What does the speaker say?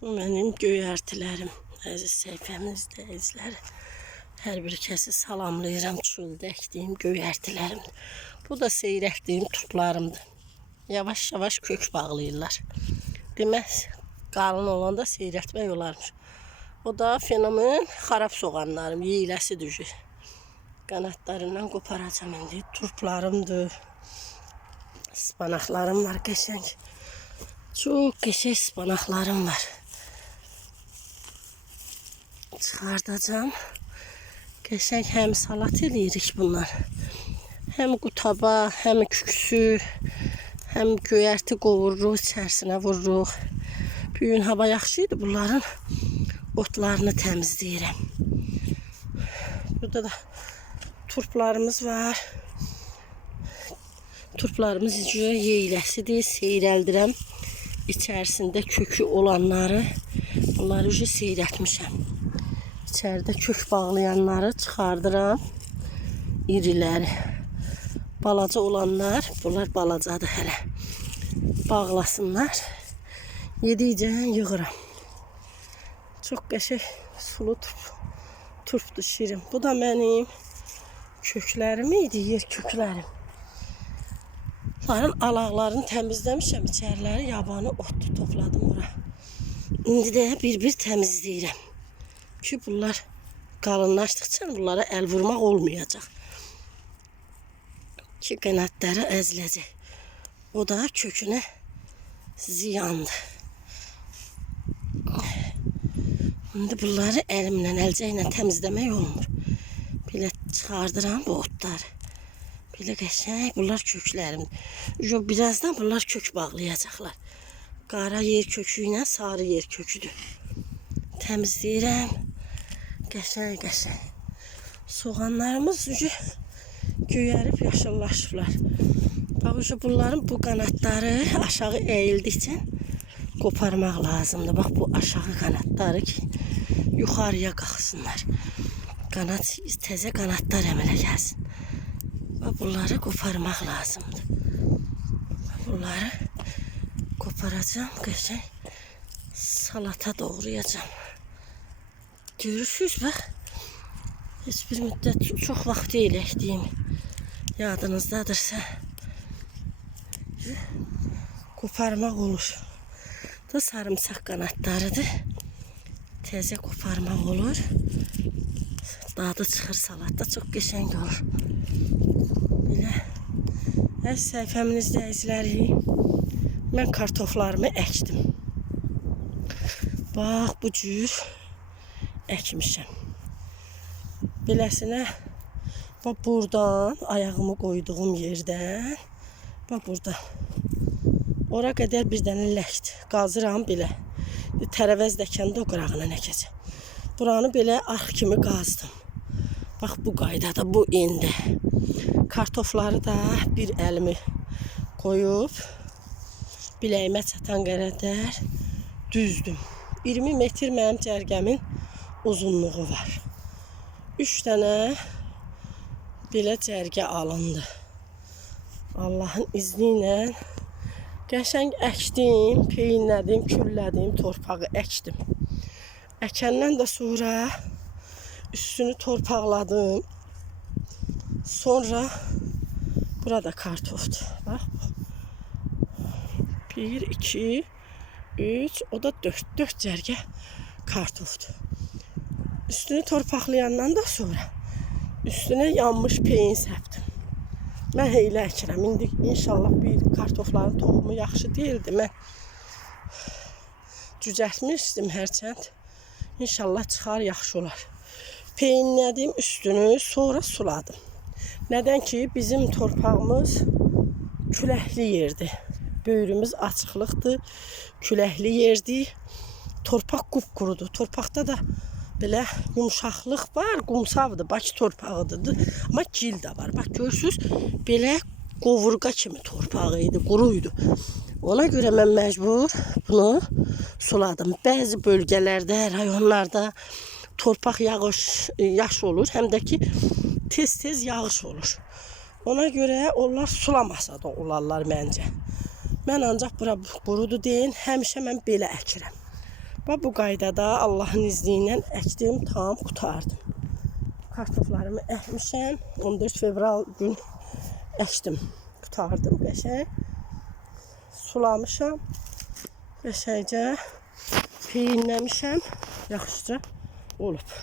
Bu mənim göyərtilərim, əziz səhifəmiz izləri. Hər bir kəsi salamlayıram, çöldə əkdiyim göyərtilərimdir. Bu da seyrəkdiyim turplarımdır. Yavaş-yavaş kök bağlayırlar. Demək, qalın olanda seyrətmək olarmış. O da fenomen xarab soğanlarım, yeyiləsi düşür. Qanatlarından qoparacam indi. Turplarımdır. Ispanaqlarım var qəşəng. Çox qəşəng ıspanaqlarım var. Çıxardacam. Qəşəng həm salat eləyirik bunlar. Həm qutaba, həm küksü, həm göyərti qovururuq, içərisinə vururuq. Bu gün hava yaxşı idi, bunların otlarını təmizləyirəm. Burada da turplarımız var. Turplarımız yeyiləsidir, seyrəldirəm. İçərisində kökü olanları, bunları seyrətmişəm. İçəridə kök bağlayanları çıxardıram. İriləri. Balaca olanlar, bunlar balacadır hələ. Bağlasınlar. Yedikcə yığıram. Çox qəşəng sulu turp düşürüm. Bu da mənim köklərim idi, yer köklərim. Bunların alaqlarını təmizləmişəm, içəriləri yabanı otlu topladım ora. İndi də bir-bir təmizləyirəm. Ki bunlar qalınlaşdıqca bunlara əl vurmaq olmayacaq. Ki qanatları əziləcək. O da kökünə ziyandır. İndi bunları əlimlə, əlcəklə təmizləmək olmur. Belə çıxardıram bu otları. Belə qəşəng, bunlar köklərimdir. Birazdan bunlar kök bağlayacaqlar. Qara yer kökü ilə sarı yer köküdür. Təmizləyirəm. Qəşəng. Soğanlarımız göyərib yaşıllaşıblar. Bax, bunların bu qanatları aşağı əyildikcə qoparmaq lazımdır. Bax, bu aşağı qanatları ki, yuxarıya qalxsınlar. Təzə qanatlar əmələ gəlsin. Bunları qoparmaq lazımdır. Bunları qoparacam, qəşəng salata doğrayacam. Görürsünüz, bax. Heç bir müddət çox vaxt deyil əkdiyim. Yadınızdadırsa qoparmaq olur. Bu da sarımsaq qanatlarıdır. Təzə qoparmaq olur. Dadı çıxır salatda, çox qəşəng olur. Belə. Hər səhifəmizdə izləri. Mən kartoflarımı əkdim. Bax, bu cür əkmişəm. Beləsinə, bax, buradan ayağımı qoyduğum yerdən, bax, burada. Ora qədər bir dənə ləkdir. Qazıram belə. Tərəvəz dəkəndə o qırağına əkəcəm. Buranı belə arx kimi qazdım. Bax, bu qaydada, bu indi. Kartofları da bir əlimi qoyub, biləyimə çatan qədər düzdüm. 20 metr mənim cərgəmin uzunluğu var. 3 dənə belə cərgə alındı. Allahın izni ilə qəşəng əkdim, peyinlədim, küllədim, torpağı əkdim. Əkəndən də sonra üstünü torpaqladım. Sonra burada kartofdur. Bax. 1, 2, 3, o da 4 cərgə kartofdur. Üstünü torpaqlayandan da sonra üstünə yanmış peyin səpdim. Mən heylə əkirəm. İndi inşallah bir kartofların toxumu yaxşı deyildi. Mən cücətmişdim hərçənd. İnşallah çıxar, yaxşı olar. Peyinlədim üstünü, sonra suladım. Nədən ki, bizim torpağımız küləkli yerdir. Böyrümüz açıqlıqdır, küləkli yerdir. Torpaq qupqurudur. Torpaqda da belə yumuşaqlıq var, qumsavdır, Bakı torpağıdır. Amma gil də var. Bax, görürsünüz, belə qovurqa kimi torpağı idi, quruydu. Ona görə mən məcbur bunu suladım. Bəzi bölgələrdə, rayonlarda torpaq yaş olur, həm də ki, tez-tez yağış olur. Ona görə onlar sulamasa da olarlar məncə. Mən ancaq bura qurudu deyin, həmişə mən belə əkirəm. Və bu qaydada Allahın izni ilə əkdim, tam qutardım. Kartoflarımı əkmişəm. 14 fevral gün əkdim. Qutardım qəşəng. Sulamışam. Qəşəngcə peyinləmişəm. Yaxşıca olub.